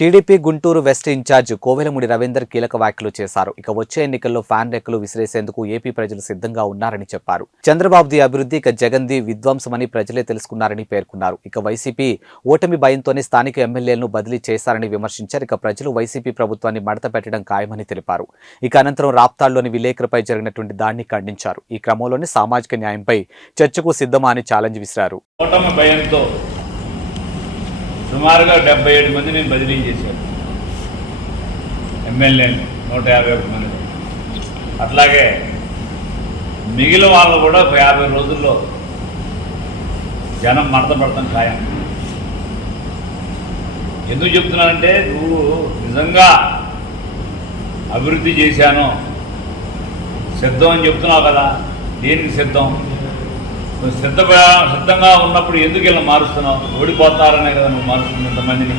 TDP Guntur west incharge Kovelamudi Ravinder కీలక వ్యాఖ్యలు చేశారు. ఇక వచ్చే ఎన్నికల్లో ఫ్యాన్ రెక్కలు విసిరేసేందుకు ఏపీ ప్రజలు సిద్ధంగా ఉన్నారని చెప్పారు. చంద్రబాబుది అభివృద్ధి ఇక జగన్ది విధ్వంసమని ప్రజలే తెలుసుకున్నారని పేర్కొన్నారు. ఇక వైసీపీ ఓటమి భయంతోనే స్థానిక ఎమ్మెల్యేలను బదిలీ చేశారని విమర్శించారు. ఇక ప్రజలు వైసీపీ ప్రభుత్వాన్ని మడత పెట్టడం ఖాయమని తెలిపారు. ఇక అనంతరం రాప్తాడ్లోని విలేకరుపై జరిగినటువంటి దాడిని ఖండించారు. ఈ క్రమంలోనే సామాజిక న్యాయంపై చర్చకు సిద్ధమా అని ఛాలెంజ్ విసిరారు. సుమారుగా 77 మందిని బదిలీ చేశారు. ఎమ్మెల్యేని 151 మంది. అట్లాగే మిగిలిన వాళ్ళు కూడా 50 రోజుల్లో జనం మడతపడతాం ఖాయం. ఎందుకు చెప్తున్నానంటే నువ్వు నిజంగా అభివృద్ధి చేశాను సిద్ధం అని చెప్తున్నావు కదా. దేనికి సిద్ధం? సిద్ధంగా ఉన్నప్పుడు ఎందుకు ఇలా మారుస్తున్నావు? ఓడిపోతారనే కదా నువ్వు మారుస్తుంది ఇంతమందిని.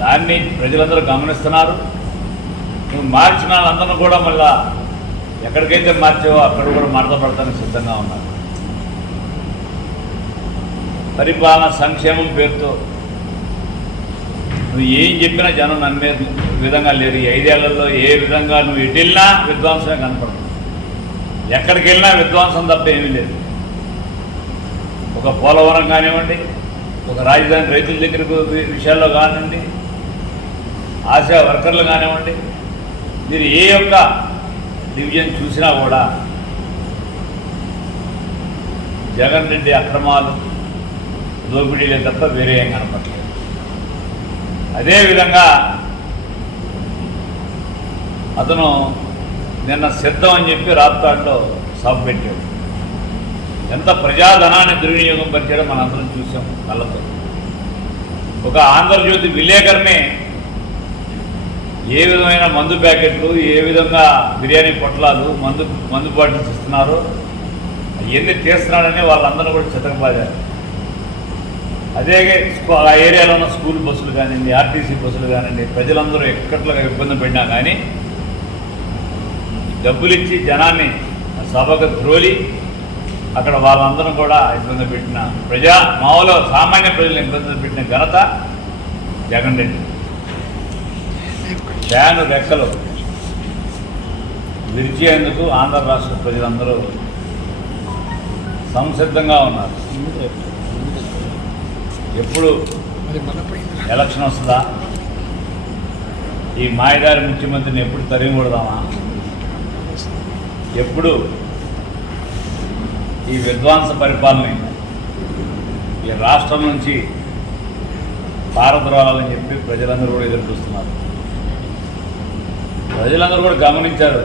దాన్ని ప్రజలందరూ గమనిస్తున్నారు. నువ్వు మార్చిన వాళ్ళందరూ కూడా మళ్ళా ఎక్కడికైతే మార్చావో అక్కడ కూడా మడతపడతానికి సిద్ధంగా ఉన్నారు. పరిపాలన సంక్షేమం పేరుతో నువ్వు ఏం చెప్పినా జనం నమ్మే విధంగా లేరు. ఈ 5 ఏళ్లలో ఏ విధంగా నువ్వు ఎటు వెళ్ళినా విధ్వంసమే కనపడదు. ఎక్కడికి వెళ్ళినా విధ్వంసం తప్ప ఏమీ లేదు. ఒక పోలవరం కానివ్వండి, ఒక రాజధాని రైతుల దగ్గర విషయాల్లో కానివ్వండి, ఆశా వర్కర్లు కానివ్వండి, మీరు ఏ యొక్క డివిజన్ చూసినా కూడా జగన్ రెడ్డి అక్రమాలు దోపిడీలే తప్ప వేరే ఏం కనపడలేదు. అదేవిధంగా అతను నిన్న సిద్ధం అని చెప్పి రాప్తాడ్లో సభ పెట్టాడు. ఎంత ప్రజాధనాన్ని దుర్వినియోగం పరిచాడో మనందరం చూసాం కళ్ళతో. ఒక ఆంధ్రజ్యోతి విలేకరిని ఏ విధమైన మందు ప్యాకెట్లు, ఏ విధంగా బిర్యానీ పొట్లాలు, మందు బాటిల్స్ ఇస్తున్నారో అవన్నీ తీస్తున్నాడని వాళ్ళందరూ కూడా చితకబాదారు. అదే ఆ ఏరియాలో ఉన్న స్కూల్ బస్సులు కానివ్వండి, ఆర్టీసీ బస్సులు కానివ్వండి, ప్రజలందరూ ఎక్కట్లుగా ఇబ్బంది పడినా కానీ డబ్బులిచ్చి జనాన్ని సభకు త్రోలి అక్కడ వాళ్ళందరూ కూడా ఇబ్బంది పెట్టిన మామూలు సామాన్య ప్రజలను ఇబ్బంది పెట్టిన ఘనత జగన్ రెడ్డి. ఫ్యాను రెక్కలు విరిచేందుకు ఆంధ్ర రాష్ట్ర ప్రజలందరూ సంసిద్ధంగా ఉన్నారు. ఎప్పుడు ఎలక్షన్ వస్తుందా, ఈ మాయదారి ముఖ్యమంత్రిని ఎప్పుడు తరిమి కొడదామా, ఎప్పుడు ఈ విధ్వంస పరిపాలన ఈ రాష్ట్రం నుంచి పారద్రోలాలని చెప్పి ప్రజలందరూ కూడా ఎదురు చూస్తున్నారు. ప్రజలందరూ కూడా గమనించారు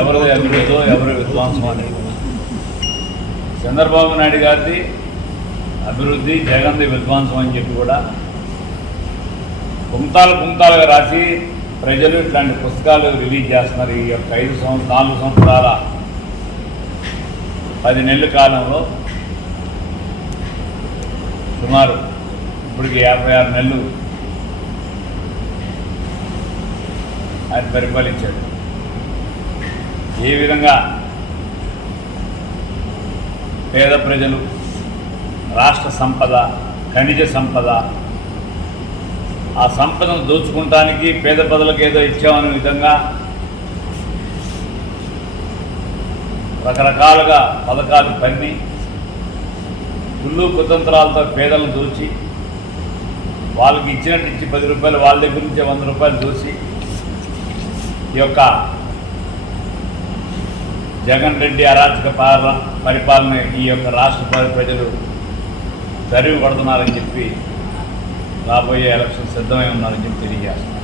ఎవరిది అభివృద్ధో ఎవరి విధ్వంసం అని. చంద్రబాబు నాయుడు గారిది అభివృద్ధి, జగన్ది విధ్వంసం అని చెప్పి కూడా కుంతాలుగా రాసి ప్రజలు ఇట్లాంటి పుస్తకాలు రిలీజ్ చేస్తున్నారు. ఈ యొక్క 4 సంవత్సరాల 10 నెలల కాలంలో సుమారు ఇప్పటికి 56 నెలలు ఆయన పరిపాలించాడు. ఏ విధంగా పేద ప్రజలు, రాష్ట్ర సంపద, ఖనిజ సంపద, ఆ సంపదను దోచుకుంటానికి పేద ప్రజలకు ఏదో ఇచ్చామనే విధంగా రకరకాలుగా పథకాలు పన్ని కుళ్ళు కుతంత్రాలతో పేదలను దోచి వాళ్ళకి ఇచ్చినట్టు ఇచ్చి 10 రూపాయలు వాళ్ళ దగ్గర నుంచి 100 రూపాయలు దోచి ఈ యొక్క జగన్ రెడ్డి అరాచక పరిపాలన ఈ యొక్క రాష్ట్ర ప్రజలు తరిమి కొడుతున్నారని చెప్పి రాబోయే ఎలక్షన్ సిద్ధమై ఉన్నారని చెప్పి తెలియజేస్తున్నారు.